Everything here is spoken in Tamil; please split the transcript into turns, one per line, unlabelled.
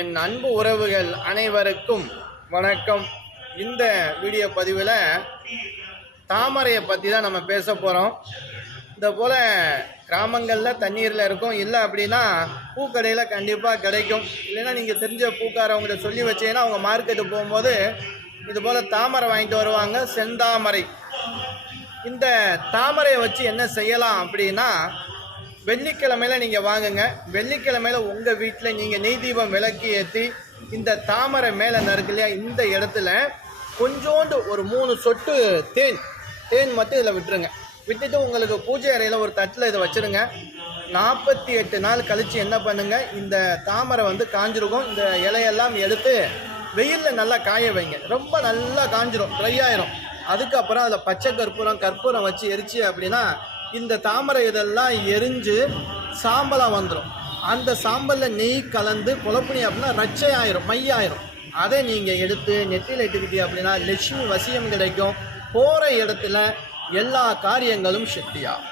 என் அன்பு உறவுகள் அனைவருக்கும் வணக்கம். இந்த வீடியோ பதிவில் தாமரையை பற்றி தான் நம்ம பேச போகிறோம் இந்த போல் கிராமங்களில் தண்ணீரில் இருக்கும். இல்லை அப்படின்னா பூக்கடையில் கண்டிப்பாக கிடைக்கும். இல்லைன்னா நீங்கள் தெரிஞ்ச பூக்காரவங்கள்ட்ட சொல்லி வச்சீங்கன்னா அவங்க மார்க்கெட்டு போகும்போது இது போல் தாமரை வாங்கிட்டு வருவாங்க. செந்தாமரை. இந்த தாமரையை வச்சு என்ன செய்யலாம் அப்படின்னா வெள்ளிக்கிழமையில நீங்கள் வாங்குங்க. வெள்ளிக்கிழமையில உங்கள் வீட்டில் நீங்கள் நெய் தீபம் விளக்கி ஏற்றி இந்த தாமரை மேலே நறுக்கு இல்லையா இந்த இடத்துல கொஞ்சோண்டு ஒரு மூணு சொட்டு தேன் தேன் மட்டும் இதில் விட்டுருங்க. விட்டுட்டு உங்களுக்கு பூஜை அறையில் ஒரு தட்டில் இதை வச்சுருங்க. நாற்பத்தி எட்டு நாள் கழித்து என்ன பண்ணுங்க இந்த தாமரை வந்து காஞ்சிருக்கும். இந்த இலையெல்லாம் எடுத்து வெயிலில் நல்லா காய வைங்க. ரொம்ப நல்லா காஞ்சிரும் ட்ரை ஆயிரும். அதுக்கப்புறம் அதில் பச்சை கற்பூரம் கற்பூரம் வச்சு எரிச்சு அப்படின்னா இந்த தாமரை இதெல்லாம் எரிஞ்சு சாம்பலாக வந்துடும் அந்த சாம்பலில் நெய் கலந்து குழப்பினி அப்படின்னா ரச்சை ஆயிரும் மையாயிரும். அதை நீங்கள் எடுத்து நெற்றியில் இட்டுக்கிட்டீங்க அப்படின்னா லட்சுமி வசியம் கிடைக்கும். போகிற இடத்துல எல்லா காரியங்களும் சக்தியாகும்